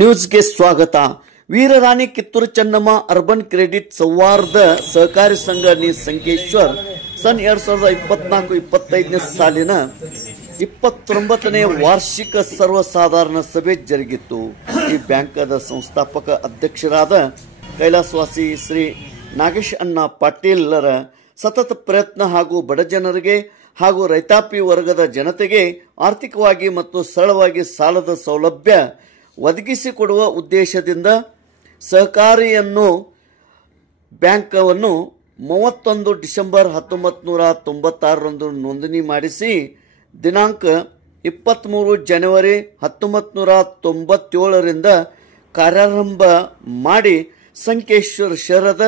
ನ್ಯೂಸ್ಗೆ ಸ್ವಾಗತ. ವೀರರಾಣಿ Kittur Chennamma urban credit ಸೌಹಾರ್ದ ಸಹಕಾರಿ ಸಂಘ ಸಂಕೇಶ್ವರ್ ಸನ್ 2024-25 ಸಾಲಿನ 29ನೇ ವಾರ್ಷಿಕ ಸರ್ವಸಾಧಾರಣ ಸಭೆ ಜರುಗಿತು. ಈ ಬ್ಯಾಂಕದ ಸಂಸ್ಥಾಪಕ ಅಧ್ಯಕ್ಷರಾದ ಕೈಲಾಸವಾಸಿ ಶ್ರೀ ನಾಗೇಶ್ ಅಣ್ಣ ಪಾಟೀಲರ ಸತತ ಪ್ರಯತ್ನ ಹಾಗೂ ಬಡಜನರಿಗೆ ಹಾಗೂ ರೈತಾಪಿ ವರ್ಗದ ಜನತೆಗೆ ಆರ್ಥಿಕವಾಗಿ ಮತ್ತು ಸರಳವಾಗಿ ಸಾಲದ ಸೌಲಭ್ಯ ಒದಗಿಸಿಕೊಡುವ ಉದ್ದೇಶದಿಂದ ಸಹಕಾರಿಯನ್ನು ಬ್ಯಾಂಕವನ್ನು 31 ಡಿಸೆಂಬರ್ 1996ರಂದು ನೋಂದಣಿ ಮಾಡಿಸಿ ದಿನಾಂಕ 23 ಜನವರಿ 1997ರಿಂದ ಕಾರ್ಯಾರಂಭ ಮಾಡಿ ಸಂಕೇಶ್ವರ ಶಹರದ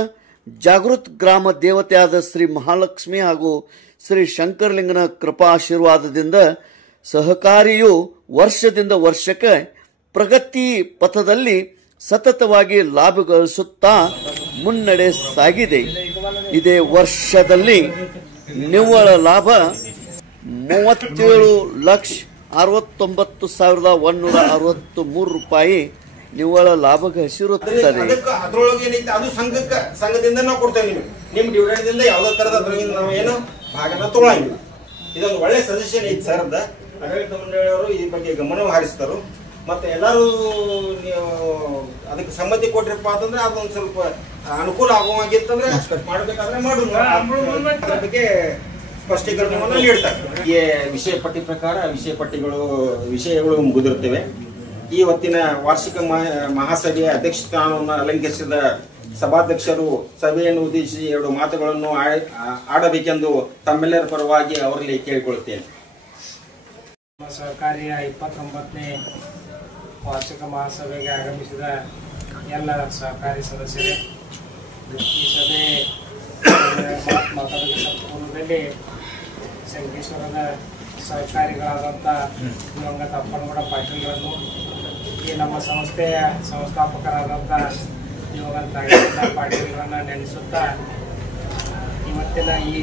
ಜಾಗೃತ ಗ್ರಾಮ ದೇವತೆಯಾದ ಶ್ರೀ ಮಹಾಲಕ್ಷ್ಮಿ ಹಾಗೂ ಶ್ರೀ ಶಂಕರಲಿಂಗನ ಕೃಪಾ ಆಶೀರ್ವಾದದಿಂದ ಸಹಕಾರಿಯು ವರ್ಷದಿಂದ ವರ್ಷಕ್ಕೆ ಪ್ರಗತಿ ಪಥದಲ್ಲಿ ಸತತವಾಗಿ ಲಾಭ ಗಳಿಸುತ್ತಾ ಮುನ್ನಡೆ ಸಾಗಿದೆ. ಇದೇ ವರ್ಷದಲ್ಲಿ ನಿವ್ವಳ ಲಾಭ 37,69,163 ರೂಪಾಯಿ ನಿವ್ವಳ ಲಾಭ ಗಳಿಸಿರುತ್ತದೆ. ಅದು ಸಂಘದಿಂದ ನಾವು ಕೊಡ್ತೇವೆ. ನಿಮ್ ಡಿವಿಡೆಂಡ್ ಯಾವುದೇ ತರದ ನಾವೇನು ಭಾಗನ ತಗೊಳ್ಳಂಗಿಲ್ಲ. ಇದೊಂದು ಒಳ್ಳೆ ಸಜೆಷನ್ ಐತಿ ಸರ್. ಆಡಳಿತ ಮಂಡಳಿಯವರು ಈ ಬಗ್ಗೆ ಗಮನ ಹರಿಸ್ತಾರು. ಮತ್ತೆ ಎಲ್ಲರೂ ಅದಕ್ಕೆ ಸಮ್ಮತಿ ಕೊಟ್ರಪ್ಪ ಅಂತಂದ್ರೆ ಅದೊಂದು ಸ್ವಲ್ಪ ಅನುಕೂಲ ಆಗುವಾಗಿತ್ತಂದ್ರೆ ಮಾಡಬೇಕಾದ್ರೆ ಅದ್ರ ಬಗ್ಗೆ ಸ್ಪಷ್ಟೀಕರಣವನ್ನು ನೀಡ್ತಾರೆ. ಈ ವಿಷಯ ಪಟ್ಟಿ ಪ್ರಕಾರ ವಿಷಯಗಳು ಮುಗಿದಿರ್ತವೆ. ಈ ಹೊತ್ತಿನ ವಾರ್ಷಿಕ ಮಹಾಸಭೆಯ ಅಧ್ಯಕ್ಷ ಸ್ಥಾನವನ್ನು ಅಲಂಕರಿಸಿದ ಸಭಾಧ್ಯಕ್ಷರು ಸಭೆಯನ್ನು ಉದ್ದೇಶಿಸಿ 2 ಮಾತುಗಳನ್ನು ಆಡಬೇಕೆಂದು ತಮ್ಮೆಲ್ಲರ ಪರವಾಗಿ ಅವರಲ್ಲಿ ಕೇಳಿಕೊಳ್ಳುತ್ತೇನೆ. ಸಹಕಾರಿಯ 29ನೇ ವಾರ್ಷಿಕ ಮಹಾಸಭೆಗೆ ಆಗಮಿಸಿದ ಎಲ್ಲ ಸಹಕಾರಿ ಸದಸ್ಯರೇ, ಈ ಸಭೆ ಮಾತಾಡೋದಕ್ಕೆ ಪೂರ್ವದಲ್ಲಿ ಸಂಕೇಶ್ವರದ ಸಹಕಾರಿಗಳಾದಂಥ ದಿವಂಗತ ಅಪ್ಪನಗೌಡ ಪಾಟೀಲ್ರನ್ನು, ಈ ನಮ್ಮ ಸಂಸ್ಥೆಯ ಸಂಸ್ಥಾಪಕರಾದಂಥ ದಿವಂಗತ ನಾಗೇಶ್ ಪಾಟೀಲ್ರನ್ನು ನೆನೆಸುತ್ತಾ ಇವತ್ತಿನ ಈ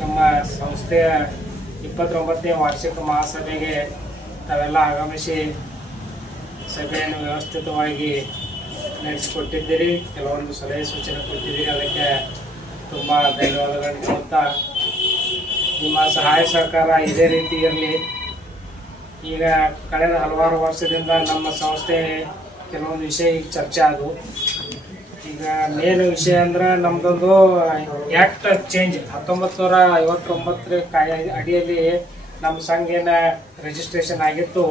ನಮ್ಮ ಸಂಸ್ಥೆಯ 29ನೇ ವಾರ್ಷಿಕ ಮಹಾಸಭೆಗೆ ತಾವೆಲ್ಲ ಆಗಮಿಸಿ ಸಭೆಯನ್ನು ವ್ಯವಸ್ಥಿತವಾಗಿ ನಡೆಸಿಕೊಟ್ಟಿದ್ದೀರಿ. ಕೆಲವೊಂದು ಸಲಹೆ ಸೂಚನೆ ಕೊಟ್ಟಿದ್ದೀರಿ. ಅದಕ್ಕೆ ತುಂಬ ಧನ್ಯವಾದಗಳನ್ನು ಕೊಡ್ತಾ, ನಿಮ್ಮ ಸಹಾಯ ಸಹಕಾರ ಇದೇ ರೀತಿ ಇರಲಿ. ಈಗ ಕಳೆದ ಹಲವಾರು ವರ್ಷದಿಂದ ನಮ್ಮ ಸಂಸ್ಥೆ ಕೆಲವೊಂದು ವಿಷಯ ಈಗ ಚರ್ಚೆ ಆದವು. ಈಗ ಮೇನ್ ವಿಷಯ ಅಂದ್ರೆ ನಮ್ದೊಂದು ಆ್ಯಕ್ಟ್ ಚೇಂಜ್ 1959 ಅಡಿಯಲ್ಲಿ ನಮ್ಮ ಸಂಘ ಏನ ರಿಜಿಸ್ಟ್ರೇಷನ್ ಆಗಿತ್ತು,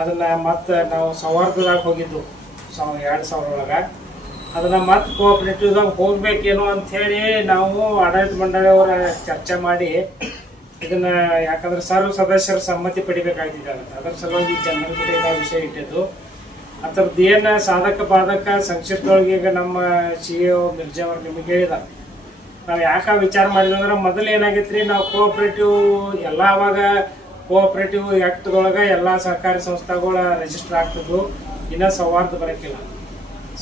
ಅದನ್ನ ಮತ್ತೆ ನಾವು ಸೌಹಾರ್ದದಾಗ ಹೋಗಿದ್ದು 2000 ಒಳಗೆ. ಅದನ್ನ ಮತ್ತೆ ಕೋಆಪರೇಟಿವ್ದಾಗ ಹೋಗ್ಬೇಕೇನೋ ಅಂಥೇಳಿ ನಾವು ಆಡಳಿತ ಮಂಡಳಿಯವರ ಚರ್ಚೆ ಮಾಡಿ ಇದನ್ನ, ಯಾಕಂದ್ರೆ ಸರ್ವ ಸದಸ್ಯರ ಸಮ್ಮತಿ ಪಡಿಬೇಕಾಗ್ತಿದೆ. ಅದರ ಸಲುವಾಗಿ ಜನರ ಜೊತೆ ವಿಷಯ ಇಟ್ಟಿದ್ದು. ಅದರದ್ದು ಏನು ಸಾಧಕ ಬಾಧಕ ಸಂಕ್ಷಿಪ್ತೊಳಗೆ ಈಗ ನಮ್ಮ CEO ಮಿರ್ಜಾ ಅವರು ನಿಮಗೆ ಹೇಳಿದ. ನಾವು ಯಾಕೆ ವಿಚಾರ ಮಾಡಿದಂದ್ರೆ, ಮೊದಲು ಏನಾಗೈತ್ರಿ, ನಾವು ಕೋಆಪರೇಟಿವ್ ಎಲ್ಲ ಅವಾಗ ಕೋಆಪರೇಟಿವ್ ಆ್ಯಕ್ಟ್ದೊಳಗೆ ಎಲ್ಲ ಸಹಕಾರಿ ಸಂಸ್ಥೆಗಳ ರಿಜಿಸ್ಟರ್ ಆಗ್ತಿದ್ವು. ಇನ್ನೂ ಸೌಹಾರ್ದ ಬರೋಕ್ಕಿಲ್ಲ.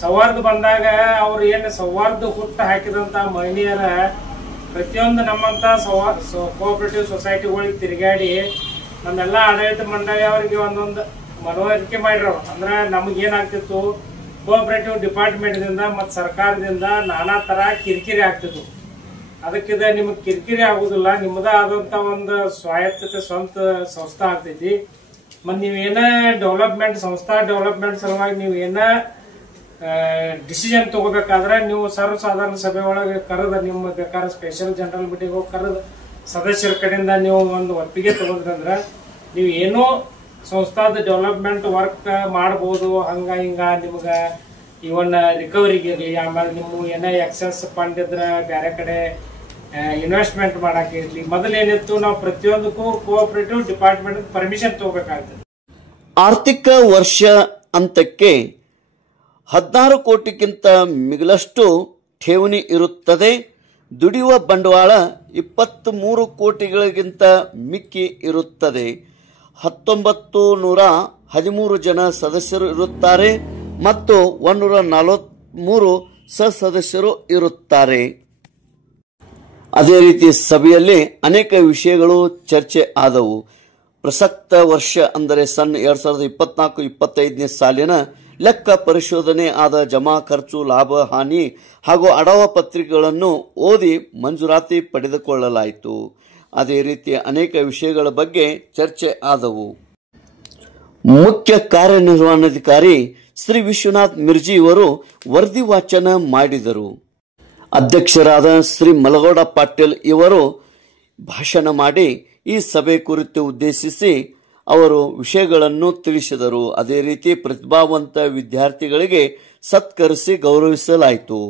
ಸೌಹಾರ್ದ ಬಂದಾಗ ಅವ್ರು ಏನು ಸೌಹಾರ್ದ ಹುಟ್ಟು ಹಾಕಿದಂಥ ಮಹಿಳೆಯರ ಪ್ರತಿಯೊಂದು ನಮ್ಮಂಥ ಕೋಆಪರೇಟಿವ್ ಸೊಸೈಟಿಗಳಿಗೆ ತಿರುಗಾಡಿ ನಮ್ಮೆಲ್ಲ ಆಡಳಿತ ಮಂಡಳಿಯವರಿಗೆ ಒಂದೊಂದು ಮನವರಿಕೆ ಮಾಡಿರೋರು. ಅಂದ್ರೆ ನಮಗೇನಾಗ್ತಿತ್ತು, ಕೋಆಪರೇಟಿವ್ ಡಿಪಾರ್ಟ್ಮೆಂಟ್ದಿಂದ ಮತ್ತು ಸರ್ಕಾರದಿಂದ ನಾನಾ ಥರ ಕಿರಿಕಿರಿ ಆಗ್ತಿದ್ವು. ಅದಕ್ಕಿದ ನಿಮಗೆ ಕಿರಿಕಿರಿ ಆಗುದಿಲ್ಲ, ನಿಮ್ಮದೇ ಆದಂಥ ಒಂದು ಸ್ವಾಯತ್ತತೆ ಸ್ವಂತ ಸಂಸ್ಥೆ ಆಗ್ತೈತಿ. ಮತ್ತು ನೀವೇನೇ ಸಂಸ್ಥಾ ಡೆವಲಪ್ಮೆಂಟ್ ಸಲುವಾಗಿ ನೀವೇನೇ ಡಿಸಿಷನ್ ತಗೋಬೇಕಾದ್ರೆ ನೀವು ಸರ್ವಸಾಧಾರಣ ಸಭೆ ಒಳಗೆ ಕರೆದ, ನಿಮ್ಮ ಬೇಕಾದ್ರೆ ಸ್ಪೆಷಲ್ ಜನರಲ್ ಮೀಟಿಂಗ್ ಹೋಗಿ ಕರೆದ ಸದಸ್ಯರ ಕಡೆಯಿಂದ ನೀವು ಒಂದು ಒಪ್ಪಿಗೆ ತಗೋದ್ರಂದ್ರೆ ನೀವು ಏನೋ ಸಂಸ್ಥಾದ ಡೆವಲಪ್ಮೆಂಟ್ ವರ್ಕ್ ಮಾಡ್ಬೋದು. ಹಿಂಗ ನಿಮ್ಗೆ ಇವನ್ ರಿಕವರಿಗೆ ಇರಲಿ, ಆಮೇಲೆ ನಿಮ್ಮ ಏನೋ ಎಕ್ಸೆಸ್ ಫಂಡ್ ಇದ್ರೆ ಬೇರೆ ಕಡೆ ಇನ್ವೆಸ್ಟ್ಮೆಂಟ್ ಮಾಡಕ್ಕೆ ಇರಲಿ, ಮೊದಲೇನಿತ್ತು ನಾವು ಪ್ರತಿಯೊಂದಕ್ಕೂ ಕೋಆಪರೇಟಿವ್ ಡಿಪಾರ್ಟ್ಮೆಂಟ್ ಪರ್ಮಿಷನ್ ತಗೋಬೇಕಾಗ್ತದೆ. ಆರ್ಥಿಕ ವರ್ಷ ಅಂತಕ್ಕೆ 16 ಕೋಟಿಗಿಂತ ಮಿಗಿಲಷ್ಟು ಠೇವಣಿ ಇರುತ್ತದೆ. ದುಡಿಯುವ ಬಂಡವಾಳ 23 ಕೋಟಿಗಳಿಗಿಂತ ಮಿಕ್ಕಿ ಇರುತ್ತದೆ. 1913 ಜನ ಸದಸ್ಯರು ಇರುತ್ತಾರೆ ಮತ್ತು 143 ಸದಸ್ಯರು ಇರುತ್ತಾರೆ. ಅದೇ ರೀತಿ ಸಭೆಯಲ್ಲಿ ಅನೇಕ ವಿಷಯಗಳು ಚರ್ಚೆ ಆದವು. ಪ್ರಸಕ್ತ ವರ್ಷ ಅಂದರೆ ಸನ್ 2024-25 ಸಾಲಿನ ಲೆಕ್ಕ ಪರಿಶೋಧನೆ ಆದ ಜಮಾ ಖರ್ಚು, ಲಾಭ, ಹಾನಿ ಹಾಗೂ ಅಡವ ಪತ್ರಿಕೆಗಳನ್ನು ಓದಿ ಮಂಜೂರಾತಿ ಪಡೆದುಕೊಳ್ಳಲಾಯಿತು. ಅದೇ ರೀತಿ ಅನೇಕ ವಿಷಯಗಳ ಬಗ್ಗೆ ಚರ್ಚೆ ಆದವು. ಮುಖ್ಯ ಕಾರ್ಯನಿರ್ವಹಣಾಧಿಕಾರಿ ಶ್ರೀ ವಿಶ್ವನಾಥ್ ಮಿರ್ಜಿ ಇವರು ವರದಿ ವಾಚನ ಮಾಡಿದರು. ಅಧ್ಯಕ್ಷರಾದ ಶ್ರೀ ಮಲಗೌಡ ಪಾಟೀಲ್ ಇವರು ಭಾಷಣ ಮಾಡಿ ಈ ಸಭೆ ಕುರಿತು ಉದ್ದೇಶಿಸಿ ಅವರು ವಿಷಯಗಳನ್ನು ತಿಳಿಸಿದರು. ಅದೇ ರೀತಿ ಪ್ರತಿಭಾವಂತ ವಿದ್ಯಾರ್ಥಿಗಳಿಗೆ ಸತ್ಕರಿಸಿ ಗೌರವಿಸಲಾಯಿತು.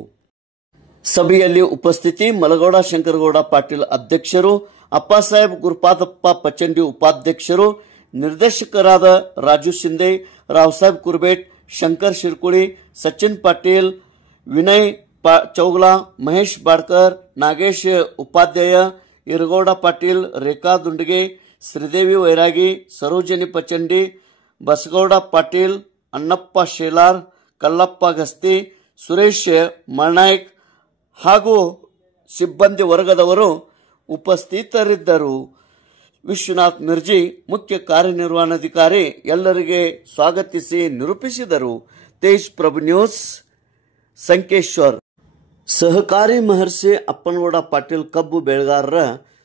ಸಭೆಯಲ್ಲಿ ಉಪಸ್ಥಿತಿ ಮಲಗೌಡ ಶಂಕರಗೌಡ ಪಾಟೀಲ್ ಅಧ್ಯಕ್ಷರು, ಅಪ್ಪಾಸಾಹೇಬ್ ಗುರುಪಾದಪ್ಪ ಪಚಂಡಿ ಉಪಾಧ್ಯಕ್ಷರು, ನಿರ್ದೇಶಕರಾದ ರಾಜು ಶಿಂದೆ, ರಾವ್ಸಾಹೇಬ್ ಕುರ್ಬೇಟ್, ಶಂಕರ್ ಶಿರ್ಕುಳಿ, ಸಚಿನ್ ಪಾಟೀಲ್, ವಿನಯ್ ಚೌಗಲಾ, ಮಹೇಶ್ ಬಾಡ್ಕರ್, ನಾಗೇಶ್ ಉಪಾಧ್ಯಾಯ, ಇರಗೌಡ ಪಾಟೀಲ್, ರೇಖಾ ದುಂಡಗೆ, ಶ್ರೀದೇವಿ ವೈರಾಗಿ, ಸರೋಜಿನಿ ಪಚಂಡಿ, ಬಸಗೌಡ ಪಾಟೀಲ್, ಅಣ್ಣಪ್ಪ ಶೇಲಾರ್, ಕಲ್ಲಪ್ಪ ಗಸ್ತಿ, ಸುರೇಶ್ ಮರ್ನಾಯ್ಕ್ ಹಾಗೂ ಸಿಬ್ಬಂದಿ ವರ್ಗದವರು ಉಪಸ್ಥಿತರಿದ್ದರು. ವಿಶ್ವನಾಥ್ ಮಿರ್ಜಿ ಮುಖ್ಯ ಕಾರ್ಯನಿರ್ವಹಣಾಧಿಕಾರಿ ಎಲ್ಲರಿಗೆ ಸ್ವಾಗತಿಸಿ ನಿರೂಪಿಸಿದರು. ತೇಜ್ ಪ್ರಭು ನ್ಯೂಸ್, ಸಂಕೇಶ್ವರ್. ಸಹಕಾರಿ ಮಹರ್ಷಿ ಅಪ್ಪನಗೌಡ ಪಾಟೀಲ್ ಕಬ್ಬು ಬೆಳೆಗಾರರ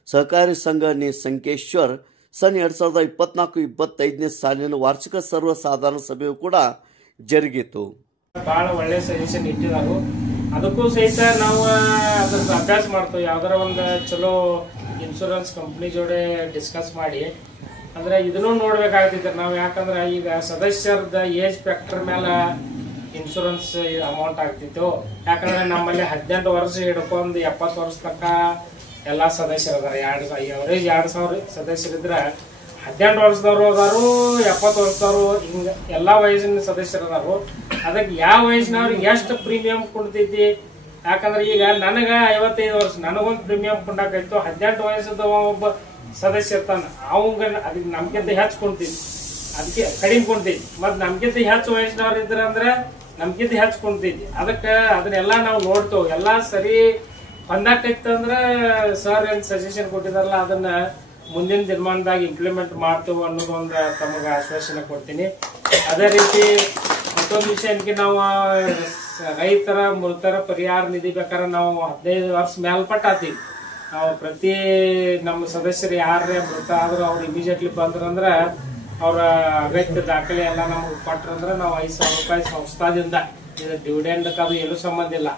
ಸಹಕಾರಿ ಸಂಘ ಸಂಕೇಶ್ವರ್ ಸನ್ 2024-25 ಸಾಲಿನ ವಾರ್ಷಿಕ ಸರ್ವ ಸಾಧಾರಣ ಸಭೆಯು ಕೂಡ ಜರುಗಿತು. ಬಹಳ ಒಳ್ಳೆ ಸಜೆಷನ್ ಇಟ್ಟಿದ್ದಾರೆ. ಅದಕ್ಕೂ ಸಹಿತ ನಾವು ಅದ್ರ ಅಭ್ಯಾಸ ಮಾಡ್ತೇವೆ. ಯಾವ್ದಾರ ಒಂದು ಚಲೋ ಇನ್ಶೂರೆನ್ಸ್ ಕಂಪ್ನಿ ಜೋಡೆ ಡಿಸ್ಕಸ್ ಮಾಡಿ ಅಂದ್ರೆ ಇದನ್ನು ನೋಡ್ಬೇಕಾಗ್ತೈತೆ ನಾವು. ಯಾಕಂದ್ರೆ ಈಗ ಸದಸ್ಯರದ ಏಜ್ ಫ್ಯಾಕ್ಟರ್ ಮೇಲೆ ಇನ್ಶೂರೆನ್ಸ್ ಅಮೌಂಟ್ ಆಗ್ತಿತ್ತು. ಯಾಕಂದ್ರೆ ನಮ್ಮಲ್ಲಿ 18 ವರ್ಷ ಹಿಡ್ಕೊಂಡು 70 ವರ್ಷ ತನಕ ಎಲ್ಲಾ ಸದಸ್ಯರು ಅದಾರ. ಅವರೇಜ್ 2000 ಸದಸ್ಯರಿದ್ರೆ 18 ವರ್ಷದವ್ರು ಅದಾರು, 70 ವರ್ಷದವ್ರು, ಹಿಂಗ ಎಲ್ಲಾ ವಯಸ್ಸಿನ ಸದಸ್ಯರು ಅದಾರು. ಅದಕ್ಕೆ ಯಾವ ವಯಸ್ಸಿನವ್ರಿಗೆ ಎಷ್ಟು ಪ್ರೀಮಿಯಂ ಕೊಡ್ತೈತಿ? ಯಾಕಂದ್ರೆ ಈಗ ನನಗ 55 ವರ್ಷ, ನನಗೊಂದು ಪ್ರೀಮಿಯಂ ಕೊಂಡಾಕೈತು. 18 ವಯಸ್ಸದ ಒಬ್ಬ ಸದಸ್ಯ ಇರ್ತಾನ, ಅವಂಗ ಅದಕ್ಕೆ ನಮ್ಗಿಂತ ಹೆಚ್ಚು ಕೊಂಡ್ತೈತಿ, ಅದಕ್ಕೆ ಕಡಿಮೆ ಕೊಂಡ್ತೈತಿ. ಮತ್ ನಮ್ಗಿಂತ ಹೆಚ್ಚು ವಯಸ್ಸಿನವ್ರು ಇದ್ರ ಅಂದ್ರೆ ನಮ್ಗಿಂತ ಹೆಚ್ಚು ಕೊಂಡ್ತೈತಿ. ಅದಕ್ಕೆ ಅದನ್ನೆಲ್ಲಾ ನಾವು ನೋಡ್ತೇವೆ. ಎಲ್ಲಾ ಸರಿ ಹೊಂದಾಕೈತಂದ್ರ ಸರ್ ಏನ್ ಸಜೆಷನ್ ಕೊಟ್ಟಿದಾರಲ್ಲ ಅದನ್ನ ಮುಂದಿನ ದಿನಮಾನದಾಗ ಇಂಪ್ಲಿಮೆಂಟ್ ಮಾಡ್ತೇವೆ ಅನ್ನೋದು ಒಂದು ತಮಗೆ ಆಶ್ವಾಸನೆ ಕೊಡ್ತೀನಿ. ಅದೇ ರೀತಿ ಮತ್ತೊಂದು ವಿಷಯ ನಾವು ರೈತರ ಮೃತರ ಪರಿಹಾರ ನಿಧಿ ಬೇಕಾದ್ರೆ ನಾವು 15 ವರ್ಷ ಮೇಲ್ಪಟ್ಟಾತೀವಿ. ನಾವು ಪ್ರತಿ ನಮ್ಮ ಸದಸ್ಯರು ಯಾರೇ ಮೃತ ಆದ್ರೂ ಅವ್ರು ಇಮಿಡಿಯೇಟ್ಲಿ ಬಂದ್ರಂದ್ರ ಅವ್ರ ಅಗತ್ಯ ದಾಖಲೆ ಎಲ್ಲ ನಮ್ಗೆ ಕೊಟ್ರಂದ್ರ ನಾವು 5,000 ರೂಪಾಯಿ ಸಂಸ್ಥಾದಿಂದ, ಇದು ಡಿವಿಡೆಂಡ್ ಅದು ಎಲ್ಲೂ ಸಂಬಂಧ ಇಲ್ಲ,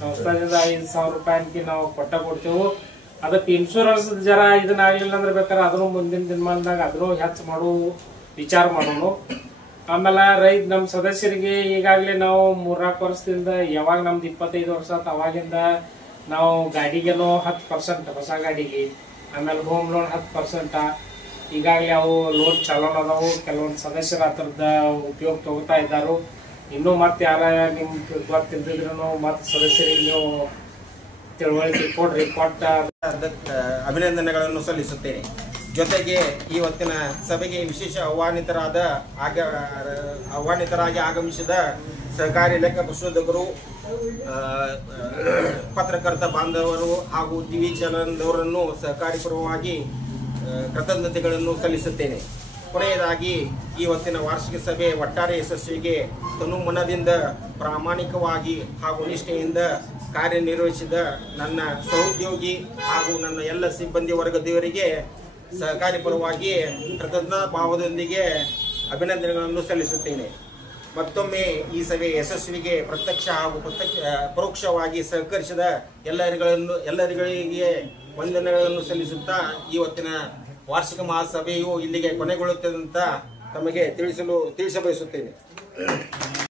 ಸಂಸ್ಥಾದಿಂದ 5,000 ರೂಪಾಯಿ ನಾವು ಕೊಡ್ತೇವೆ. ಅದಕ್ಕೆ ಇನ್ಶೂರೆನ್ಸ್ ಜರ ಇದನ್ನ ಆಗ್ಲಿಲ್ಲ ಅಂದ್ರೆ ಬೇಕಾದ್ರೆ ಅದನ್ನು ಮುಂದಿನ ದಿನಮಾನದಾಗ ಅದನ್ನು ಹೆಚ್ಚು ಮಾಡೋ ವಿಚಾರ ಮಾಡೋಣ. ಆಮೇಲೆ ನಮ್ಮ ಸದಸ್ಯರಿಗೆ ಈಗಾಗಲೇ ನಾವು 3-4 ವರ್ಷದಿಂದ ಯಾವಾಗ ನಮ್ದು 25 ವರ್ಷ ಆತ ಅವಾಗಿಂದ ನಾವು ಗಾಡಿಗೆನೋ 10% ಹೊಸ ಗಾಡಿಗೆ, ಆಮೇಲೆ ಹೋಮ್ ಲೋನ್ 10%, ಈಗಾಗಲೇ ಅವು ಲೋನ್ ಚಾಲೂ ಅದಾವು. ಕೆಲವೊಂದು ಸದಸ್ಯರ ಆ ಥರದ ಉಪಯೋಗ ತಗೋತಾ ಇದ್ದಾರು. ಇನ್ನೂ ಮತ್ತೆ ಯಾರ ನಿಮ್ಗೆ ಗೊತ್ತಿದ್ರು ಮತ್ತೆ ಸದಸ್ಯರಿಗೆ ನೀವು ತಿಳುವಳಿಕೆ ಕೊಡ್ರಿ. ಅಭಿನಂದನೆಗಳನ್ನು ಸಲ್ಲಿಸುತ್ತೇನೆ. ಜೊತೆಗೆ ಇವತ್ತಿನ ಸಭೆಗೆ ವಿಶೇಷ ಆಹ್ವಾನಿತರಾಗಿ ಆಗಮಿಸಿದ ಸಹಕಾರಿ ಲೆಕ್ಕ ಪರಿಶೋಧಕರು, ಪತ್ರಕರ್ತ ಬಾಂಧವರು ಹಾಗೂ ಟಿವಿ ಚಾನಲ್ನವರನ್ನು ಸಹಕಾರಿ ಪರವಾಗಿ ಕೃತಜ್ಞತೆಗಳನ್ನು ಸಲ್ಲಿಸುತ್ತೇನೆ. ಕೊನೆಯದಾಗಿ ಇವತ್ತಿನ ವಾರ್ಷಿಕ ಸಭೆ ಒಟ್ಟಾರೆ ಯಶಸ್ವಿಗೆ ತನು ಮನದಿಂದ ಪ್ರಾಮಾಣಿಕವಾಗಿ ಹಾಗೂ ನಿಷ್ಠೆಯಿಂದ ಕಾರ್ಯನಿರ್ವಹಿಸಿದ ನನ್ನ ಸಹೋದ್ಯೋಗಿ ಹಾಗೂ ನನ್ನ ಎಲ್ಲ ಸಿಬ್ಬಂದಿ ವರ್ಗದವರಿಗೆ ಸಹಕಾರಿ ಪರವಾಗಿ ಕೃತಜ್ಞತಾ ಭಾವದೊಂದಿಗೆ ಅಭಿನಂದನೆಗಳನ್ನು ಸಲ್ಲಿಸುತ್ತೇನೆ. ಮತ್ತೊಮ್ಮೆ ಈ ಸಭೆ ಯಶಸ್ವಿಗೆ ಪ್ರತ್ಯಕ್ಷ ಹಾಗೂ ಪರೋಕ್ಷವಾಗಿ ಸಹಕರಿಸಿದ ಎಲ್ಲರಿಗೆ ವಂದನೆಗಳನ್ನು ಸಲ್ಲಿಸುತ್ತಾ ಇವತ್ತಿನ ವಾರ್ಷಿಕ ಮಹಾಸಭೆಯು ಇಲ್ಲಿಗೆ ಕೊನೆಗೊಳ್ಳುತ್ತದೆ ಅಂತ ತಮಗೆ ತಿಳಿಸಬಯಸುತ್ತೇನೆ.